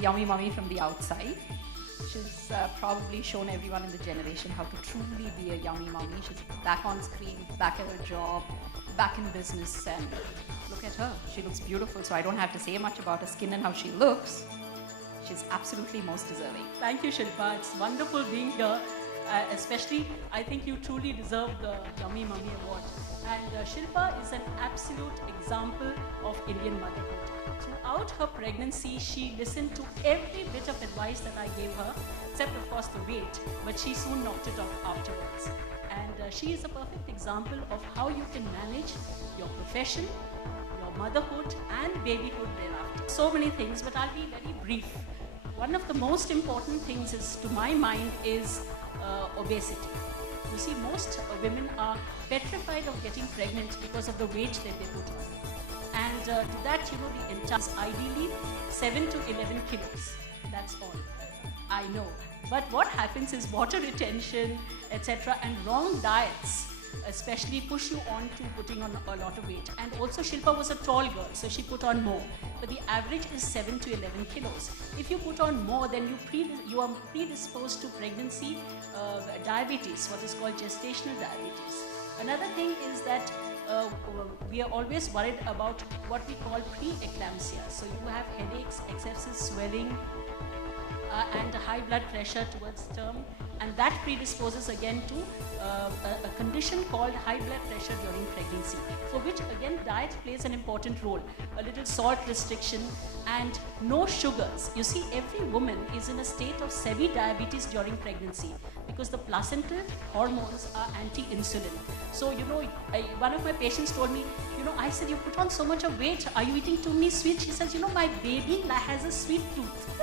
yummy mummy from the outside. She's probably shown everyone in the generation how to truly be a yummy mummy. She's back on screen, back at her job, back in business, and look at her. She looks beautiful, so I don't have to say much about her skin and how she looks. She's absolutely most deserving. Thank you, Shilpa. It's wonderful being here. Especially, I think you truly deserve the Yummy Mummy Award. And Shilpa is an absolute example of Indian motherhood. Throughout her pregnancy, she listened to every bit of advice that I gave her, except of course the weight, but she soon knocked it off afterwards. And she is a perfect example of how you can manage your profession, your motherhood and babyhood thereafter. So many things, but I'll be very brief. One of the most important things is, to my mind, is obesity. You see, most women are petrified of getting pregnant because of the weight that they put on. And to that, the entire is ideally 7 to 11 kilos. That's all. I know. But what happens is water retention, etc., and wrong diets especially push you on to putting on a lot of weight. And also Shilpa was a tall girl, so she put on more. But the average is 7 to 11 kilos. If you put on more, then you are predisposed to pregnancy, diabetes, what is called gestational diabetes. Another thing is that we are always worried about what we call pre-eclampsia. So you have headaches, excessive swelling, and high blood pressure towards term, and that predisposes again to a condition called high blood pressure during pregnancy, for which again diet plays an important role. A little salt restriction and no sugars. You see, every woman is in a state of semi-diabetes during pregnancy because the placental hormones are anti-insulin. So one of my patients told me, I said, you put on so much of weight, are you eating too many sweets? She says, my baby has a sweet tooth.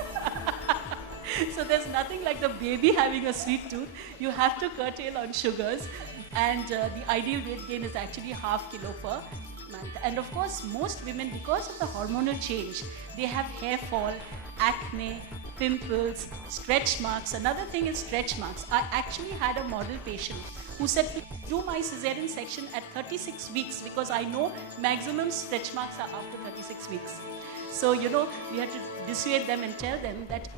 So there's nothing like the baby having a sweet tooth. You have to curtail on sugars, and the ideal weight gain is actually ½ kilo per month. And of course, most women, because of the hormonal change, they have hair fall, acne, pimples, stretch marks. Another thing is stretch marks. I actually had a model patient who said, do my cesarean section at 36 weeks because I know maximum stretch marks are after 36 weeks. So, we had to dissuade them and tell them that,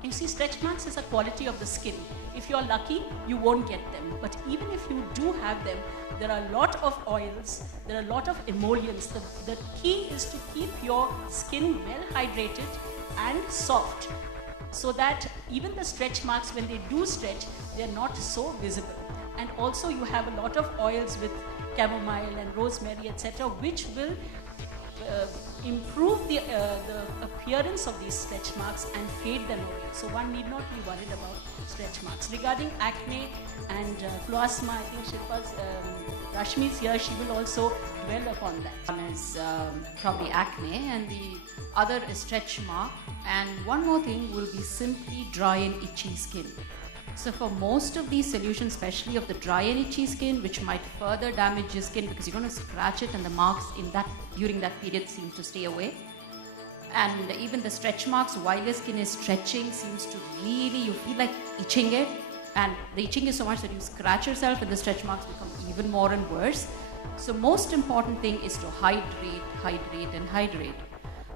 you see, stretch marks is a quality of the skin. If you're lucky, you won't get them. But even if you do have them, there are a lot of oils, there are a lot of emollients. The key is to keep your skin well hydrated and soft, so that even the stretch marks, when they do stretch, they're not so visible. And also you have a lot of oils with chamomile and rosemary, etc., which will improve the appearance of these stretch marks and fade them away. So one need not be worried about stretch marks. Regarding acne and floasma, I think Shilpa's Rashmi's here, she will also dwell upon that. One is probably acne, and the other is stretch mark, and one more thing will be simply dry and itchy skin. So for most of these solutions, especially of the dry and itchy skin, which might further damage your skin because you're going to scratch it and the marks during that period seem to stay away. And even the stretch marks, while your skin is stretching, seems to really, you feel like itching it. And the itching is so much that you scratch yourself and the stretch marks become even more and worse. So most important thing is to hydrate, hydrate and hydrate.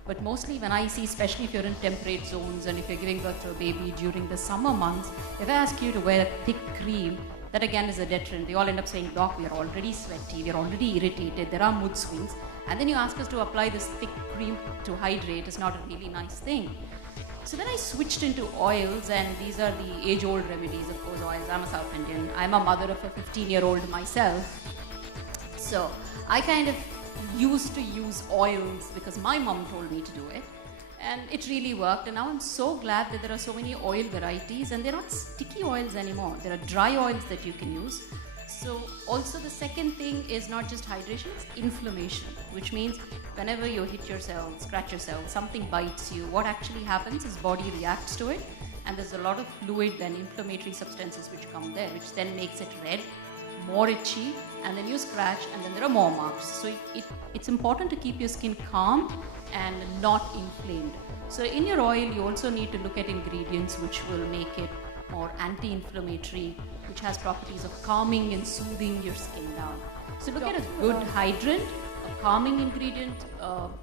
But mostly when I see, especially if you're in temperate zones and if you're giving birth to a baby during the summer months, if I ask you to wear a thick cream, that again is a deterrent. They all end up saying, Doc, we are already sweaty, we are already irritated, there are mood swings. And then you ask us to apply this thick cream to hydrate. It's not a really nice thing. So then I switched into oils, and these are the age-old remedies, of course, oils. I'm a South Indian. I'm a mother of a 15-year-old myself. So I kind of used to use oils because my mom told me to do it, and it really worked. And now I'm so glad that there are so many oil varieties, and they're not sticky oils anymore. There are dry oils that you can use. So also the second thing is not just hydration, it's inflammation, which means whenever you hit yourself, scratch yourself, something bites you, what actually happens is body reacts to it, and there's a lot of fluid and inflammatory substances which come there, which then makes it red, more itchy, and then you scratch, and then there are more marks. So it's important to keep your skin calm and not inflamed. So in your oil, you also need to look at ingredients which will make it more anti-inflammatory, which has properties of calming and soothing your skin down. So look at a good hydrant, a calming ingredient,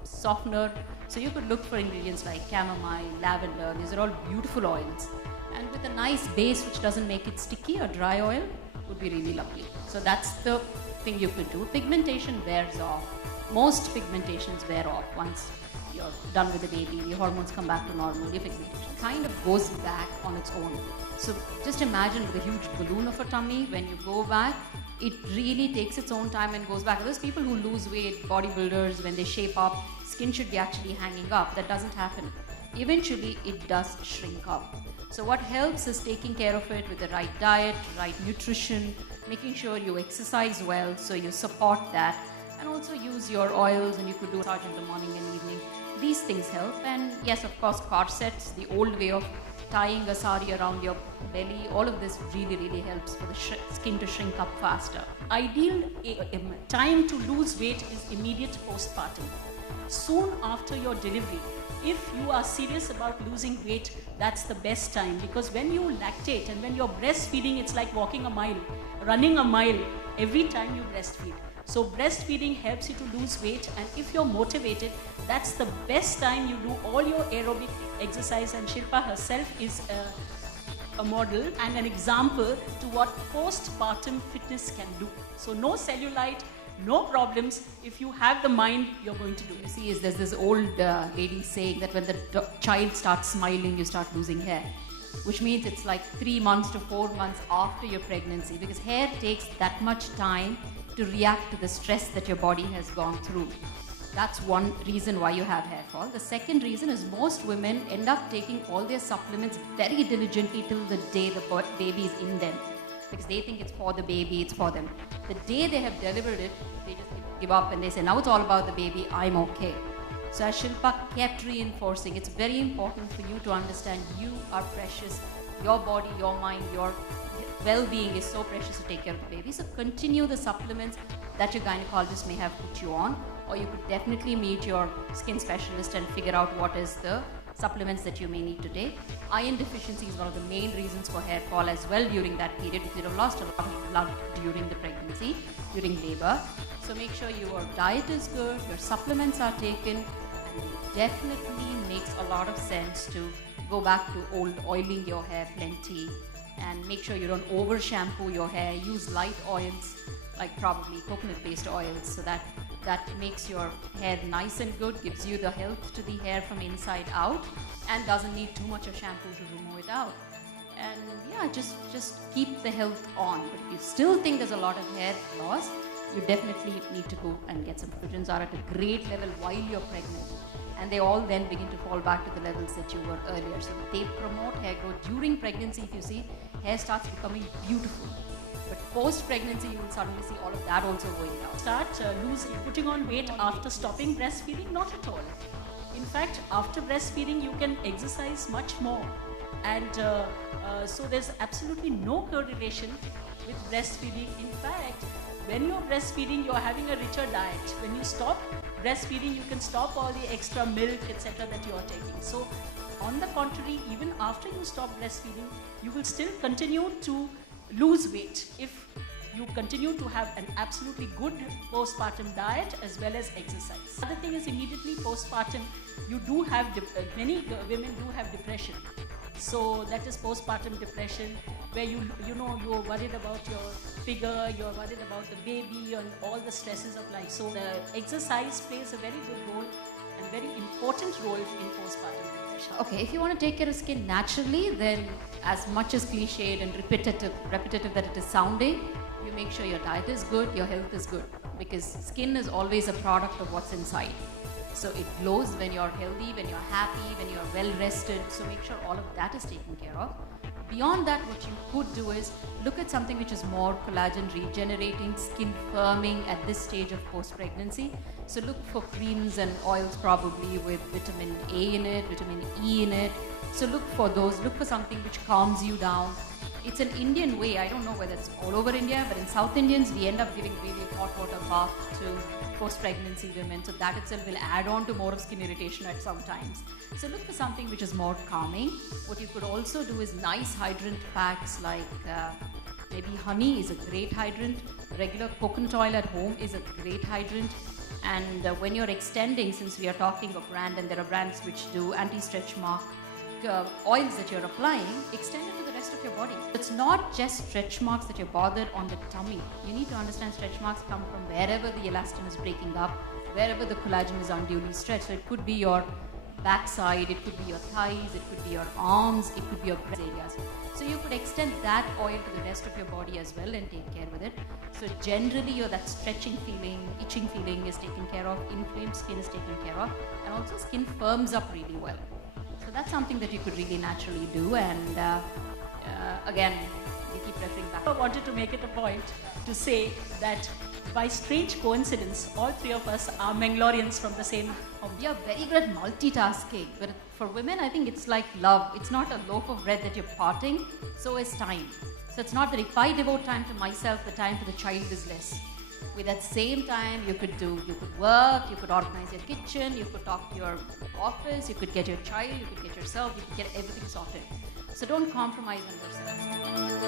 softener. So you could look for ingredients like chamomile, lavender. These are all beautiful oils. And with a nice base which doesn't make it sticky, a dry oil would be really lovely. So that's the thing you could do. Pigmentation wears off. Most pigmentations wear off once you're done with the baby, your hormones come back to normal, your pigmentation kind of goes back on its own. So just imagine with a huge balloon of a tummy, when you go back, it really takes its own time and goes back. Those people who lose weight, bodybuilders, when they shape up, skin should be actually hanging up. That doesn't happen. Eventually, it does shrink up. So what helps is taking care of it with the right diet, right nutrition, making sure you exercise well so you support that, and also use your oils, and you could do massage in the morning and evening. These things help. And yes, of course, corsets, the old way of tying a sari around your belly, all of this really helps for the skin to shrink up faster. Ideal time to lose weight is immediate postpartum. Soon after your delivery, if you are serious about losing weight, that's the best time, because when you lactate and when you're breastfeeding, it's like walking a mile, running a mile every time you breastfeed. So breastfeeding helps you to lose weight, and if you're motivated, that's the best time you do all your aerobic exercise. And Shilpa herself is a model and an example to what postpartum fitness can do. So no cellulite, no problems. If you have the mind, you're going to do it. You see, there's this old lady saying that when the child starts smiling, you start losing hair, which means it's like 3 months to 4 months after your pregnancy, because hair takes that much time to react to the stress that your body has gone through. That's one reason why you have hair fall. The second reason is most women end up taking all their supplements very diligently till the day the baby is in them, because they think it's for the baby, it's for them. The day they have delivered it, they just give up and they say, now it's all about the baby, I'm okay. So as Shilpa kept reinforcing, it's very important for you to understand you are precious. Your body, your mind, your well-being is so precious to take care of the baby. So continue the supplements that your gynecologist may have put you on, or you could definitely meet your skin specialist and figure out what is the supplements that you may need to take. Iron deficiency is one of the main reasons for hair fall as well during that period, because you have lost a lot of blood during the pregnancy, during labor. So make sure your diet is good, your supplements are taken, and it definitely makes a lot of sense to go back to oiling your hair plenty, and make sure you don't over shampoo your hair. Use light oils, like probably coconut based oils, so that makes your hair nice and good, gives you the health to the hair from inside out, and doesn't need too much of shampoo to remove it out. And yeah, just keep the health on. But if you still think there's a lot of hair loss, you definitely need to go and get some. Estrogens are at a great level while you're pregnant, and they all then begin to fall back to the levels that you were earlier. So they promote hair growth during pregnancy. If you see, hair starts becoming beautiful. But post-pregnancy, you will suddenly see all of that also going down. Start putting on weight after stopping breastfeeding? Not at all. In fact, after breastfeeding, you can exercise much more. And so there's absolutely no correlation with breastfeeding. In fact, when you're breastfeeding, you're having a richer diet. When you stop breastfeeding, you can stop all the extra milk, etc. that you are taking. So on the contrary, even after you stop breastfeeding, you will still continue to lose weight if you continue to have an absolutely good postpartum diet as well as exercise. The other thing is, immediately postpartum, you do have many women do have depression. So that is postpartum depression, where you're worried about your figure, you're worried about the baby and all the stresses of life. So the exercise plays a very good role and very important role in postpartum depression. Okay, if you want to take care of skin naturally, then as much as cliched and repetitive that it is sounding, you make sure your diet is good, your health is good, because skin is always a product of what's inside. So it glows when you're healthy, when you're happy, when you're well rested. So make sure all of that is taken care of. Beyond that, what you could do is look at something which is more collagen regenerating, skin firming at this stage of post-pregnancy. So look for creams and oils probably with vitamin A in it, vitamin E in it. So look for those, look for something which calms you down. It's an Indian way, I don't know whether it's all over India, but in South Indians, we end up giving really hot water bath to post-pregnancy women. So that itself will add on to more of skin irritation at some times. So look for something which is more calming. What you could also do is nice hydrant packs, like maybe honey is a great hydrant. Regular coconut oil at home is a great hydrant. And when you're extending, since we are talking of brand and there are brands which do anti-stretch mark oils that you're applying, extend it to the rest of your body. It's not just stretch marks that you're bothered on the tummy. You need to understand stretch marks come from wherever the elastin is breaking up, wherever the collagen is unduly stretched. So it could be your backside, it could be your thighs, it could be your arms, it could be your breast areas. So you could extend that oil to the rest of your body as well and take care with it. So generally that stretching feeling, itching feeling is taken care of, inflamed skin is taken care of, and also skin firms up really well. So that's something that you could really naturally do, and again, we keep referring back. I wanted to make it a point to say that by strange coincidence, all three of us are Mangaloreans from the same home. We are very good at multitasking, but for women, I think it's like love. It's not a loaf of bread that you're parting, so is time. So it's not that if I devote time to myself, the time for the child is less. With that same time, you could work, you could organize your kitchen, you could talk to your office, you could get your child, you could get yourself, you could get everything sorted. So don't compromise on yourself.